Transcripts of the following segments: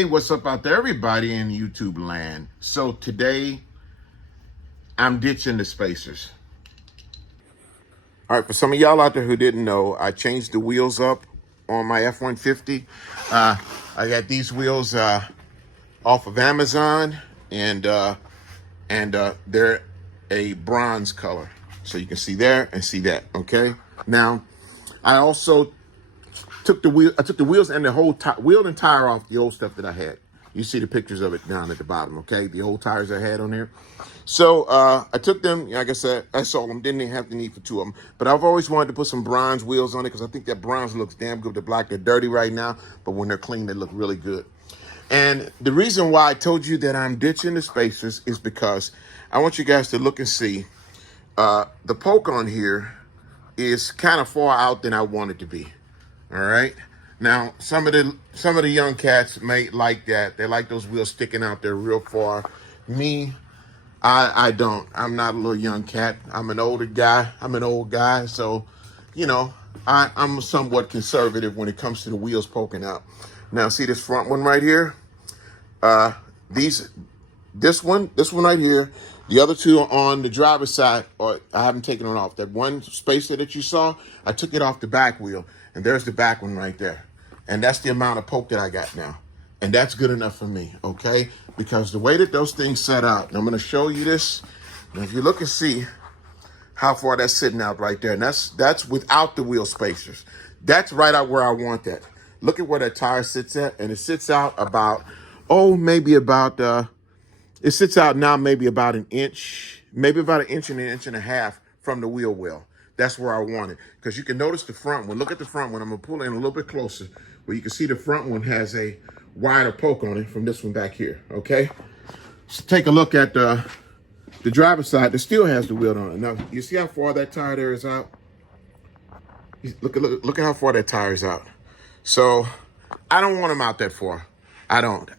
Hey, what's up out there, everybody in YouTube land? So today, I'm ditching the spacers. All right, for some of y'all out there who didn't know, I changed the wheels up on my F-150. I got these wheels off of Amazon, and they're a bronze color. So you can see there and see that, okay? Now, I also took the wheels and the whole wheel and tire off the old stuff that I had. You see the pictures of it down at the bottom, okay? The old tires I had on there. So I took them, like I said, I sold them. Didn't even have the need for two of them. But I've always wanted to put some bronze wheels on it because I think that bronze looks damn good. The black, they're dirty right now, but when they're clean, they look really good. And the reason why I told you that I'm ditching the spacers is because I want you guys to look and see the poke on here is kind of far out than I want it to be. All right. Now, some of the young cats may like that. They like those wheels sticking out there real far. Me, I don't. I'm not a little young cat. I'm an older guy. I'm an old guy. So, you know, I'm somewhat conservative when it comes to the wheels poking out. Now, see this front one right here? This one right here. The other two are on the driver's side, or I haven't taken it off. That one spacer that you saw, I took it off the back wheel, and there's the back one right there. And that's the amount of poke that I got now. And that's good enough for me, okay? Because the way that those things set out, and I'm gonna show you this. And if you look and see how far that's sitting out right there, and that's without the wheel spacers. That's right out where I want that. Look at where that tire sits at, and it sits out about, it sits out now maybe about an inch, maybe about an inch and a half from the wheel well. That's where I want it. Because you can notice the front one. Look at the front one. I'm going to pull in a little bit closer where you can see the front one has a wider poke on it from this one back here, okay? So take a look at the driver's side that still has the wheel on it. Now, you see how far that tire there is out? Look at how far that tire is out. So I don't want them out that far. I don't.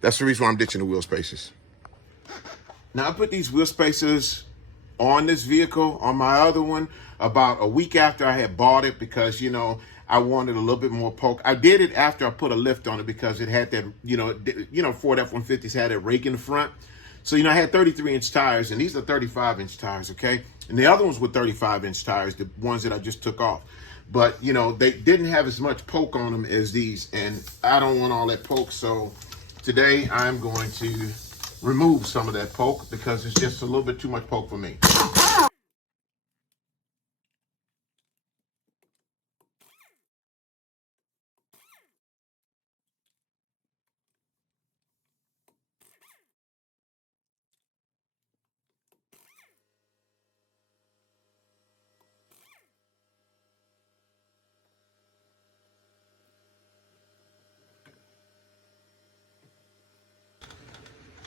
That's the reason why I'm ditching the wheel spacers. Now, I put these wheel spacers on this vehicle, on my other one, about a week after I had bought it because, you know, I wanted a little bit more poke. I did it after I put a lift on it because it had that, Ford F-150s had that rake in the front. So, I had 33-inch tires, and these are 35-inch tires, okay? And the other ones were 35-inch tires, the ones that I just took off. But, they didn't have as much poke on them as these, and I don't want all that poke, so today I'm going to remove some of that poke because it's just a little bit too much poke for me.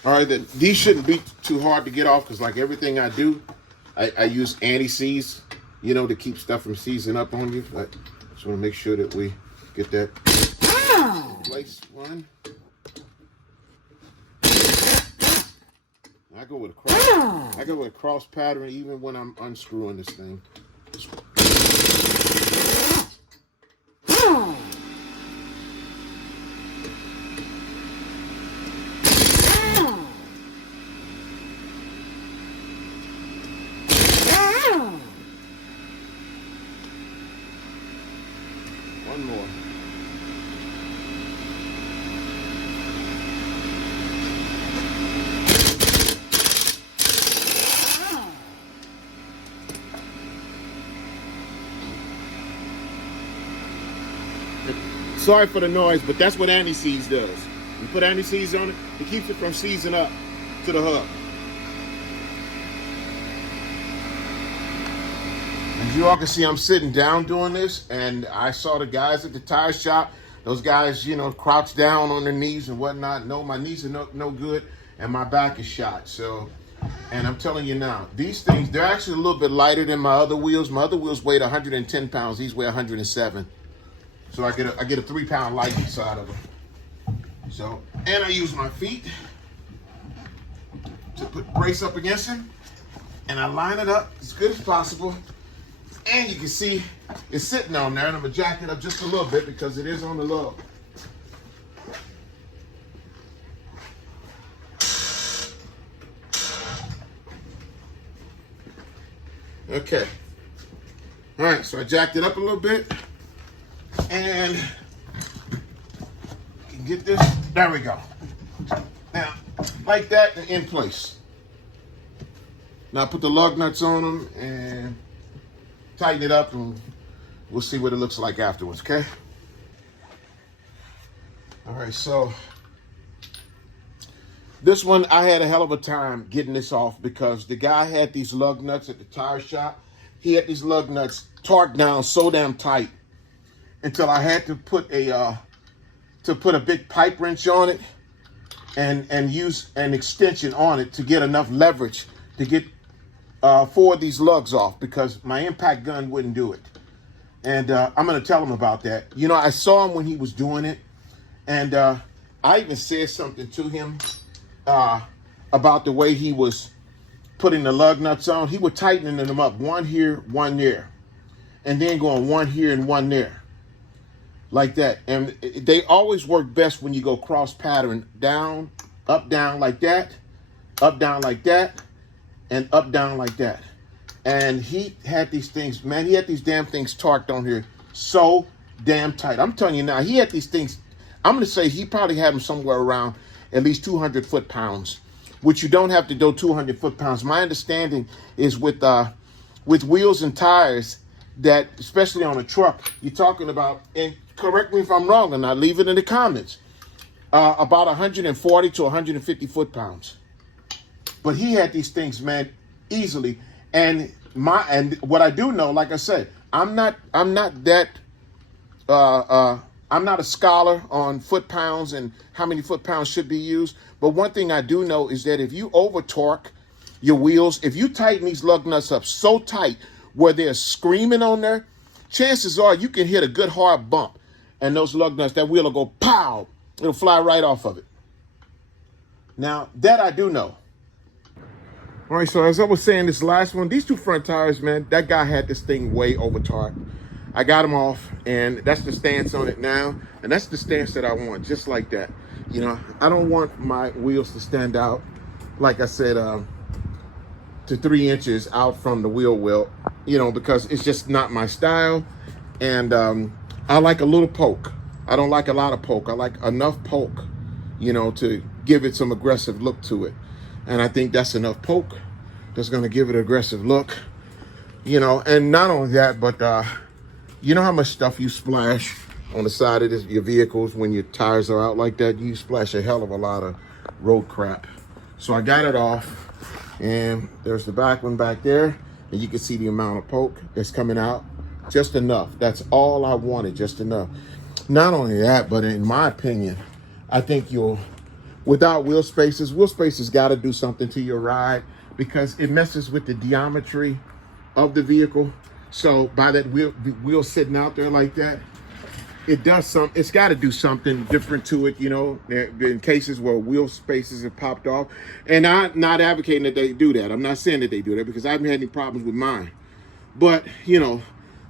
All right, these shouldn't be too hard to get off because like everything I do, I use anti-seize, to keep stuff from seizing up on you. But just want to make sure that we get that place one. I go with a cross pattern even when I'm unscrewing this thing. One more. Sorry for the noise, but that's what anti-seize does. You put anti-seize on it, it keeps it from seizing up to the hub. As you all can see, I'm sitting down doing this, and I saw the guys at the tire shop. Those guys, crouch down on their knees and whatnot. No, my knees are no good, and my back is shot. So, and I'm telling you now, these things, they're actually a little bit lighter than my other wheels. My other wheels weighed 110 pounds. These weigh 107. So I get a 3-pound light inside of them. So, and I use my feet to brace up against them, and I line it up as good as possible. And you can see it's sitting on there, and I'm gonna jack it up just a little bit because it is on the low. Okay. All right, so I jacked it up a little bit. And you can get this. There we go. Now, like that and in place. Now put the lug nuts on them and tighten it up, and we'll see what it looks like afterwards, okay? All right, so this one, I had a hell of a time getting this off because the guy had these lug nuts at the tire shop. He had these lug nuts torqued down so damn tight until I had to put a big pipe wrench on it and use an extension on it to get enough leverage to get 4 of these lugs off, because my impact gun wouldn't do it. And I'm going to tell him about that. You know, I saw him when he was doing it, and I even said something to him about the way he was putting the lug nuts on. He was tightening them up, one here, one there, and then going one here and one there, like that. And they always work best when you go cross pattern, down, like that, up, down like that, and up, down like that. And he had these things, man, he had these damn things torqued on here so damn tight. I'm telling you now, he had these things, I'm going to say he probably had them somewhere around at least 200 foot-pounds, which you don't have to do 200 foot-pounds. My understanding is with wheels and tires that, especially on a truck, you're talking about, and correct me if I'm wrong, and I'll leave it in the comments, about 140 to 150 foot-pounds. But he had these things, man, easily. And what I do know, like I said, I'm not a scholar on foot-pounds and how many foot-pounds should be used. But one thing I do know is that if you over-torque your wheels, if you tighten these lug nuts up so tight where they're screaming on there, chances are you can hit a good hard bump. And those lug nuts, that wheel will go pow. It'll fly right off of it. Now, that I do know. All right, so as I was saying, this last one, these 2 front tires, man, that guy had this thing way over-torqued. I got them off, and that's the stance on it now, and that's the stance that I want, just like that. You know, I don't want my wheels to stand out, like I said, to 3 inches out from the wheel well, you know, because it's just not my style. And I like a little poke. I don't like a lot of poke. I like enough poke, you know, to give it some aggressive look to it. And I think that's enough poke that's going to give it an aggressive look, you know. And not only that, but you know how much stuff you splash on the side of your vehicles when your tires are out like that? You splash a hell of a lot of road crap. So I got it off, and there's the back one back there, and you can see the amount of poke that's coming out. Just enough. That's all I wanted, just enough. Not only that, but in my opinion, I think without wheel spacers got to do something to your ride, because it messes with the geometry of the vehicle. So by that wheel sitting out there like that, it's got to do something different to it, you know. There have been cases where wheel spacers have popped off, and I'm not advocating that they do that. I'm not saying that they do that, because I haven't had any problems with mine. But, you know,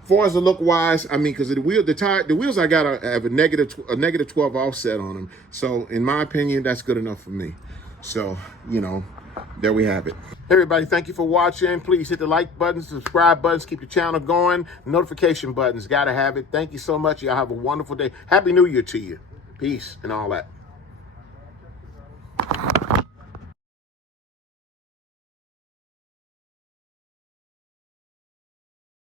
as far as the look wise, I mean, because the wheels I got have a negative 12 offset on them. So in my opinion, that's good enough for me. So, you know, there we have it. Hey everybody, thank you for watching. Please hit the like button, subscribe buttons, keep the channel going. Notification buttons, gotta have it. Thank you so much. Y'all have a wonderful day. Happy New Year to you. Peace and all that.